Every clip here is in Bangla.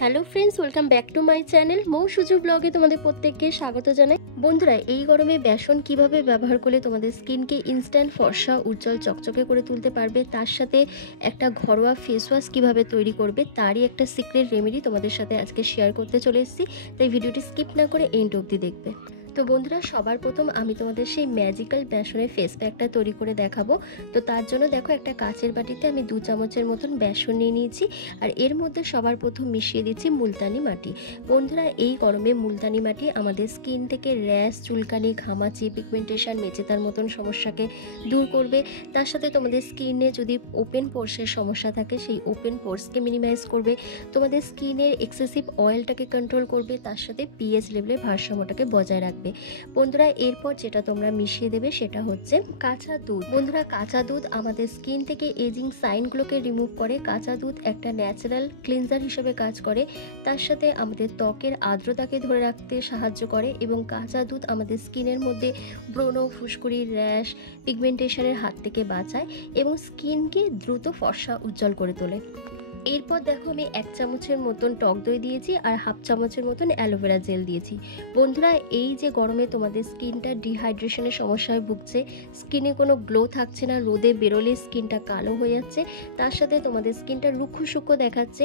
Hello friends, welcome back to my channel Mou Suju ব্লগে তোমাদের প্রত্যেককে স্বাগত জানাই। বন্ধুরা, এই গরমে বেসন কিভাবে ব্যবহার করলে তোমাদের স্কিনকে ইনস্ট্যান্ট ফর্সা উজ্জ্বল চকচকে করে তুলতে পারবে, তার সাথে একটা ঘরোয়া ফেস ওয়াশ কীভাবে তৈরি করবে তারই একটা সিক্রেট রেমেডি তোমাদের সাথে আজকে শেয়ার করতে চলে এসেছি। তাই ভিডিওটি স্কিপ না করে এন্ড অবধি দেখবে। তো বন্ধুরা, সবার প্রথম আমি তোমাদের সেই ম্যাজিক্যাল বেসনের ফেস প্যাকটা তৈরি করে দেখাবো। তো তার জন্য দেখো, একটা কাচের বাটিতে আমি 2 চামচের মতন বেসন নিয়ে নিয়েছি, আর এর মধ্যে সবার প্রথম মিশিয়ে দিচ্ছি মুলতানি মাটি। বন্ধুরা, এই গরমে মুলতানি মাটি আমাদের স্কিন থেকে র্যাশ, চুলকানি, ঘামাচি, পিগমেন্টেশন, মেচেতার মতন সমস্যাকে দূর করবে। তার সাথে তোমাদের স্কিনে যদি ওপেন পোর্সের সমস্যা থাকে সেই ওপেন পোর্সকে মিনিমাইজ করবে, তোমাদের স্কিনের এক্সেসিভ অয়েলটাকে কন্ট্রোল করবে, তার সাথে পিএইচ লেভেলের ভারসাম্যটাকে বজায় রাখবে। বন্ধুরা, এরপর যেটা তোমরা মিশিয়ে দেবে সেটা হচ্ছে কাঁচা দুধ। বন্ধুরা, কাঁচা দুধ আমাদের স্কিন থেকে এজিং সাইনগুলোকে রিমুভ করে। কাঁচা দুধ একটা ন্যাচারাল ক্লিনজার হিসেবে কাজ করে, তার সাথে আমাদের ত্বকের আর্দ্রতাকে ধরে রাখতে সাহায্য করে, এবং কাঁচা দুধ আমাদের স্কিনের মধ্যে ব্রণ, ফুসকুড়ি, র্যাশ, পিগমেন্টেশনের হাত থেকে বাঁচায় এবং স্কিনকে দ্রুত ফর্সা উজ্জ্বল করে তোলে। এরপর দেখো, আমি 1 চামচের মতন টক দই দিয়েছি আর হাফ চামচের মতন অ্যালোভেরা জেল দিয়েছি। বন্ধুরা, এই যে গরমে তোমাদের স্কিনটা ডিহাইড্রেশনের সমস্যায় ভুগছে, স্কিনে কোনো গ্লো থাকছে না, রোদে বেরোলে স্কিনটা কালো হয়ে যাচ্ছে, তার সাথে তোমাদের স্কিনটা রুক্ষ সূক্ষ্ম দেখাচ্ছে,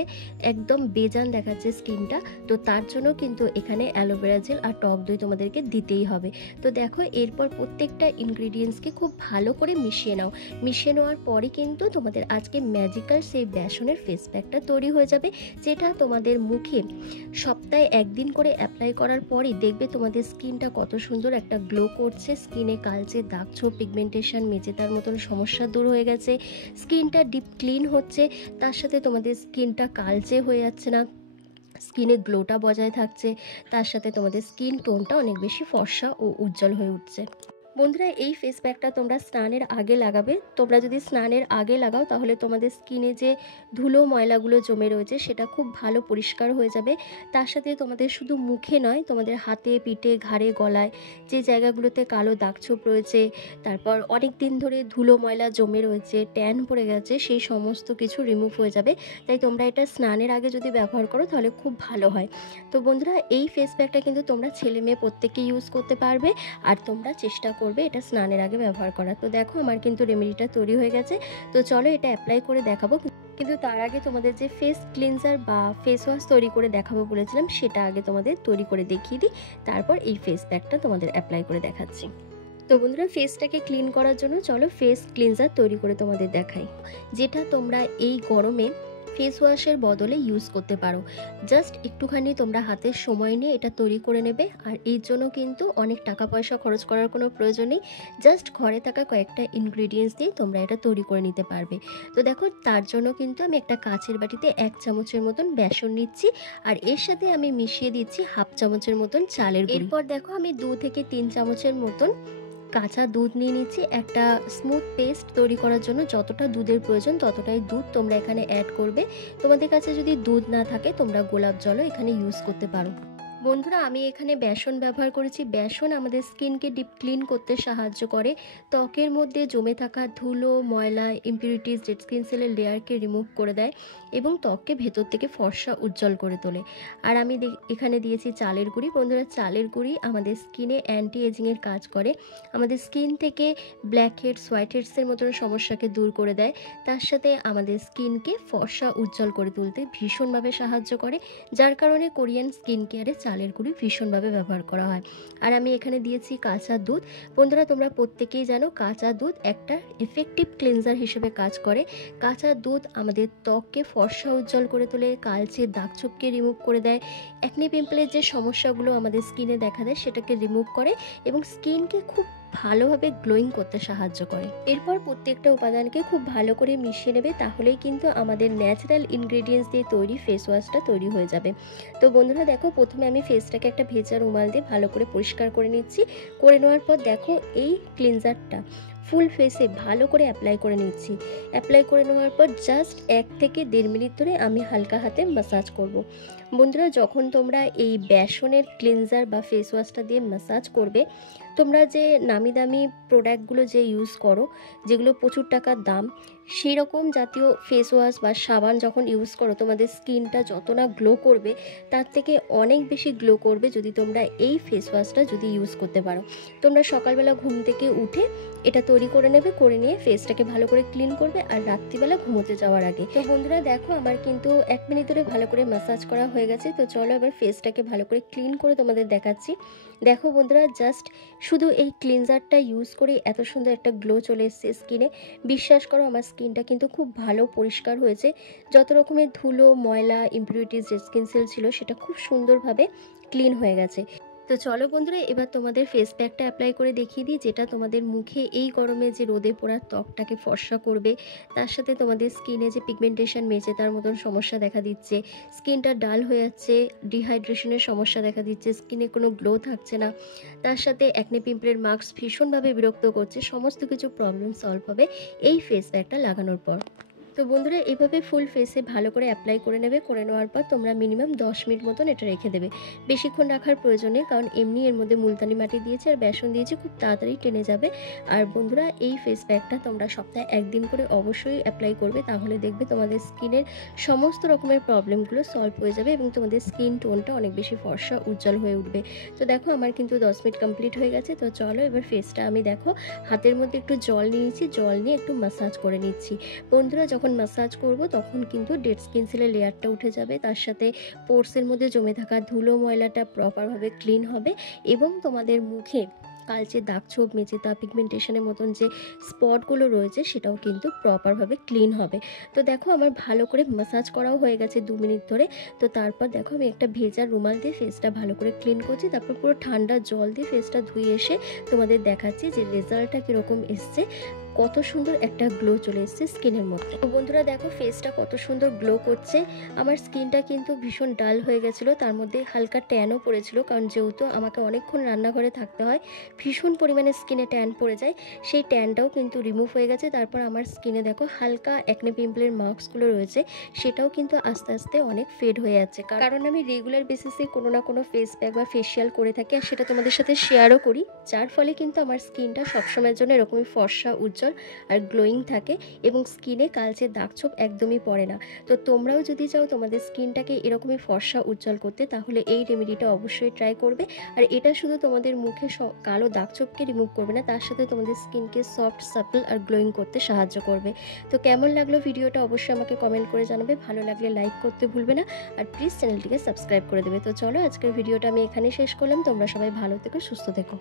একদম বেজান দেখাচ্ছে স্কিনটা, তো তার জন্য কিন্তু এখানে অ্যালোভেরা জেল আর টক দই তোমাদেরকে দিতেই হবে। তো দেখো, এরপর প্রত্যেকটা ইনগ্রিডিয়েন্টসকে খুব ভালো করে মিশিয়ে নাও। মিশিয়ে নেওয়ার পরে কিন্তু তোমাদের আজকে ম্যাজিক্যাল সেই বেসনের ফেস প্যাকটা তৈরি হয়ে যাবে, যেটা তোমাদের মুখে সপ্তাহে 1 দিন করে অ্যাপ্লাই করার পরই দেখবে তোমাদের স্কিনটা কত সুন্দর একটা গ্লো করছে, স্কিনে কালচে দাগ, ছোপ, পিগমেন্টেশন, মেচেতার মতন সমস্যা দূর হয়ে গেছে, স্কিনটা ডিপ ক্লিন হচ্ছে, তার সাথে তোমাদের স্কিনটা কালচে হয়ে যাচ্ছে না, স্কিনে গ্লোটা বজায় থাকছে, তার সাথে তোমাদের স্কিন টোনটা অনেক বেশি ফর্সা ও উজ্জ্বল হয়ে উঠছে। বন্ধুরা, এই ফেস প্যাকটা তোমরা স্নানের আগে লাগাবে। তোমরা যদি স্নানের আগে লাগাও তাহলে তোমাদের স্কিনে যে ধুলো ময়লাগুলো জমে রয়েছে সেটা খুব ভালো পরিষ্কার হয়ে যাবে। তার সাথে তোমাদের শুধু মুখে নয়, তোমাদের হাতে, পিঠে, ঘাড়ে, গলায় যে জায়গাগুলোতে কালো দাগছোপ রয়েছে, তারপর অনেক দিন ধরে ধুলো ময়লা জমে রয়েছে, ট্যান পড়ে গেছে, সেই সমস্ত কিছু রিমুভ হয়ে যাবে। তাই তোমরা এটা স্নানের আগে যদি ব্যবহার করো তাহলে খুব ভালো হয়। তো বন্ধুরা, এই ফেস প্যাকটা কিন্তু তোমরা ছেলে মেয়ে প্রত্যেকেই ইউজ করতে পারবে, আর তোমরা চেষ্টা করবে এটা স্নানের আগে ব্যবহার করা। তো দেখো, আমার কিন্তু রেমেডিটা তৈরি হয়ে গেছে। তো চলো এটা অ্যাপ্লাই করে দেখাবো, কিন্তু তার আগে তোমাদের যে ফেস ক্লিনজার বা ফেস ওয়াশ তৈরি করে দেখাবো বলেছিলাম সেটা আগে তোমাদের তৈরি করে দেখিয়ে দিই, তারপর এই ফেস প্যাকটা তোমাদের অ্যাপ্লাই করে দেখাচ্ছি। তো বন্ধুরা, ফেসটাকে ক্লিন করার জন্য চলো ফেস ক্লিনজার তৈরি করে তোমাদের দেখাই, যেটা তোমরা এই গরমে ফেস ওয়াশের বদলে ইউজ করতে পারো। জাস্ট একটুখানি তোমরা হাতে সময় নিয়ে এটা তৈরি করে নেবে, আর এর জন্য কিন্তু অনেক টাকা পয়সা খরচ করার কোনো প্রয়োজন নেই। জাস্ট ঘরে থাকা কয়েকটা ইনগ্রিডিয়েন্টস দিয়ে তোমরা এটা তৈরি করে নিতে পারবে। তো দেখো, তার জন্য কিন্তু আমি একটা কাচের বাটিতে 1 চামচের মতন বেসন নিচ্ছি, আর এর সাথে আমি মিশিয়ে দিচ্ছি হাফ চামচের মতন চালের গুঁড়ি। এরপর দেখো, আমি 2 থেকে 3 চামচের মতন কাঁচা দুধ নিয়ে নিচ্ছি। একটা স্মুথ পেস্ট তৈরি করার জন্য যতটা দুধের প্রয়োজন ততটাই দুধ তোমরা এখানে অ্যাড করবে। তোমাদের কাছে যদি দুধ না থাকে তোমরা গোলাপ জলও এখানে ইউজ করতে পারো। বন্ধুরা, আমি এখানে বেসন ব্যবহার করেছি। বেসন আমাদের স্কিনকে ডিপ ক্লিন করতে সাহায্য করে, ত্বকের মধ্যে জমে থাকা ধুলো, ময়লা, ইমপিউরিটিস, ডেড স্কিন সেলের লেয়ারকে রিমুভ করে দেয় এবং ত্বককে ভেতর থেকে ফর্সা উজ্জ্বল করে তোলে। আর আমি এখানে দিয়েছি চালের গুঁড়ি। বন্ধুরা, চালের গুঁড়ি আমাদের স্কিনে অ্যান্টি এজিংয়ের কাজ করে, আমাদের স্কিন থেকে ব্ল্যাক হেডস, হোয়াইট হেডসের মতন সমস্যাকে দূর করে দেয়, তার সাথে আমাদের স্কিনকে ফর্সা উজ্জ্বল করে তুলতে ভীষণভাবে সাহায্য করে, যার কারণে কোরিয়ান স্কিন কেয়ারে চালের গুঁড়ি ভীষণভাবে ব্যবহার করা হয়। আর আমি এখানে দিয়েছি কাঁচা দুধ। বন্ধুরা, তোমরা প্রত্যেকেই জানো কাঁচা দুধ একটা এফেক্টিভ ক্লিনজার হিসেবে কাজ করে। কাঁচা দুধ আমাদের ত্বককে ফর্সা উজ্জ্বল করে তোলে, কালচে দাগছোপকে রিমুভ করে দেয়, অ্যাকনে পিম্পলের যে সমস্যাগুলো আমাদের স্কিনে দেখা দেয় সেটাকে রিমুভ করে এবং স্কিনকে খুব ভালোভাবে গ্লোয়িং করতে সাহায্য করে। এরপর প্রত্যেকটা উপাদানকে খুব ভালো করে মিশিয়ে নেবে, তাহলেই কিন্তু আমাদের ন্যাচারাল ইনগ্রেডিয়েন্টস দিয়ে তৈরি ফেস ওয়াশটা তৈরি হয়ে যাবে। তো বন্ধুরা দেখো, প্রথমে আমি ফেসটাকে একটা ভেজা রুমাল দিয়ে ভালো করে পরিষ্কার করে নিচ্ছি। করে নেওয়ার পর দেখো, এই ক্লিনজারটা ফুল ফেসে ভালো করে অ্যাপ্লাই করে নিচ্ছি। অ্যাপ্লাই করে নেওয়ার পর জাস্ট 1 থেকে 1.5 মিনিট ধরে আমি হালকা হাতে ম্যাসাজ করব। বন্ধুরা, যখন তোমরা এই বেসনের ক্লিনজার বা ফেস ওয়াশটা দিয়ে ম্যাসাজ করবে, তোমরা যে নামি দামি প্রোডাক্টগুলো যে ইউজ করো, যেগুলো প্রচুর টাকার দাম, সেই রকম জাতীয় ফেস ওয়াশ বা সাবান যখন ইউজ করো তোমাদের স্কিনটা যত না গ্লো করবে তার থেকে অনেক বেশি গ্লো করবে যদি তোমরা এই ফেস ওয়াশটা যদি ইউজ করতে পারো। তোমরা সকালবেলা ঘুম থেকে উঠে এটা তৈরি করে নেবে, করে নিয়ে ফেসটাকে ভালো করে ক্লিন করবে আর রাত্রিবেলা ঘুমোতে যাওয়ার আগে। তো বন্ধুরা দেখো আমার কিন্তু 1 মিনিট ধরে ভালো করে ম্যাসাজ করা হয়ে গেছে। তো চলো এবার ফেসটাকে ভালো করে ক্লিন করে তোমাদের দেখাচ্ছি। দেখো বন্ধুরা জাস্ট শুধু এই ক্লিনজারটা ইউজ করে এত সুন্দর একটা গ্লো চলে এসেছে স্কিনে। বিশ্বাস করো আমার স্কিনটা কিন্তু খুব ভালো পরিষ্কার হয়েছে। যত রকমের ধুলো ময়লা ইমপিউরিটিস যে স্কিন সেল ছিল সেটা খুব সুন্দরভাবে ক্লিন হয়ে গেছে। তো চলো বন্ধুরা এবার তোমাদের ফেস প্যাকটা অ্যাপ্লাই করে দেখিয়ে দিই, যেটা তোমাদের মুখে এই গরমে যে রোদে পোড়া ত্বকটাকে ফর্সা করবে, তার সাথে তোমাদের স্কিনে যে পিগমেন্টেশন মেজে তার মতন সমস্যা দেখা দিচ্ছে, স্কিনটা ডাল হয়ে যাচ্ছে, ডিহাইড্রেশনের সমস্যা দেখা দিচ্ছে, স্কিনে কোনো গ্লো থাকছে না, তার সাথে অ্যাকনে পিম্পলের মার্কস ভীষণভাবে বিরক্ত করছে, সমস্ত কিছু প্রবলেম সলভ হবে এই ফেস প্যাকটা লাগানোর পর। তো বন্ধুরা এভাবে ফুল ফেসে ভালো করে অ্যাপ্লাই করে নেবে। করে নেওয়ার পর তোমরা মিনিমাম 10 মিনিট মতন এটা রেখে দেবে। বেশিক্ষণ রাখার প্রয়োজন নেই, কারণ এমনি এর মধ্যে মুলতানি মাটি দিয়েছে আর বেসন দিয়েছে, খুব তাড়াতাড়ি টেনে যাবে। আর বন্ধুরা এই ফেস প্যাকটা তোমরা সপ্তাহে 1 দিন করে অবশ্যই অ্যাপ্লাই করবে, তাহলে দেখবে তোমাদের স্কিনের সমস্ত রকমের প্রবলেমগুলো সলভ হয়ে যাবে এবং তোমাদের স্কিন টোনটা অনেক বেশি ফর্সা উজ্জ্বল হয়ে উঠবে। তো দেখো আমার কিন্তু 10 মিনিট কমপ্লিট হয়ে গেছে। তো চলো এবার ফেসটা আমি দেখো হাতের মধ্যে একটু জল নিয়েছি, জল নিয়ে একটু ম্যাসাজ করে নিচ্ছি। বন্ধুরা যখন ম্যাসাজ করব তখন কিন্তু ডেড স্কিন সেলের লেয়ারটা উঠে যাবে, তার সাথে পোর্সের মধ্যে জমে থাকা ধুলো ময়লাটা প্রপারভাবে ক্লিন হবে এবং তোমাদের মুখে কালচে দাগ ছোপ মেচেতা পিগমেন্টেশনের মতন যে স্পটগুলো রয়েছে সেটাও কিন্তু প্রপারভাবে ক্লিন হবে। তো দেখো আমার ভালো করে ম্যাসাজ করাও হয়ে গেছে 2 মিনিট ধরে। তো তারপর দেখো আমি একটা ভেজা রুমাল দিয়ে ফেসটা ভালো করে ক্লিন করছি, তারপর পুরো ঠান্ডা জল দিয়ে ফেসটা ধুয়ে এসে তোমাদের দেখাচ্ছি যে রেজাল্টটা কীরকম এসছে, কত সুন্দর একটা গ্লো চলে এসেছে স্কিনের মধ্যে। তো বন্ধুরা দেখো ফেসটা কত সুন্দর গ্লো করছে। আমার স্কিনটা কিন্তু ভীষণ ডাল হয়ে গেছিলো, তার মধ্যে হালকা ট্যানও পড়েছিল, কারণ যেহেতু আমাকে অনেকক্ষণ রান্নাঘরে থাকতে হয় ভীষণ পরিমাণে স্কিনে ট্যান পড়ে যায়, সেই ট্যানটাও কিন্তু রিমুভ হয়ে গেছে। তারপর আমার স্কিনে দেখো হালকা অ্যাকনে পিম্পলের মার্কসগুলো রয়েছে, সেটাও কিন্তু আস্তে আস্তে অনেক ফেড হয়ে যাচ্ছে, কারণ আমি রেগুলার বেসিসে কোনো না কোনো ফেস প্যাক বা ফেসিয়াল করে থাকি আর সেটা তোমাদের সাথে শেয়ারও করি, যার ফলে কিন্তু আমার স্কিনটা সবসময়ের জন্য এরকমই ফর্সা উজ্জ্বল আর গ্লোয়িং থাকে এবং স্কিনে কালচে দাগ ছোপ একদমই পড়ে না। তো তোমরাও যদি চাও তোমাদের স্কিনটাকে এরকমই ফর্সা উজ্জ্বল করতে, তাহলে এই রেমেডিটা অবশ্যই ট্রাই করবে। আর এটা শুধু তোমাদের মুখে কালো দাগ ছোপকে রিমুভ করবে না, তার সাথে তোমাদের স্কিনকে সফট সাপল আর গ্লোয়িং করতে সাহায্য করবে। তো কেমন লাগলো ভিডিওটা অবশ্যই আমাকে কমেন্ট করে জানাবে, ভালো লাগলে লাইক করতে ভুলবে না আর প্লিজ চ্যানেলটিকে সাবস্ক্রাইব করে দেবে। তো চলো আজকের ভিডিওটা আমি এখানে শেষ করলাম, তোমরা সবাই ভালো থেকো, সুস্থ থেকো।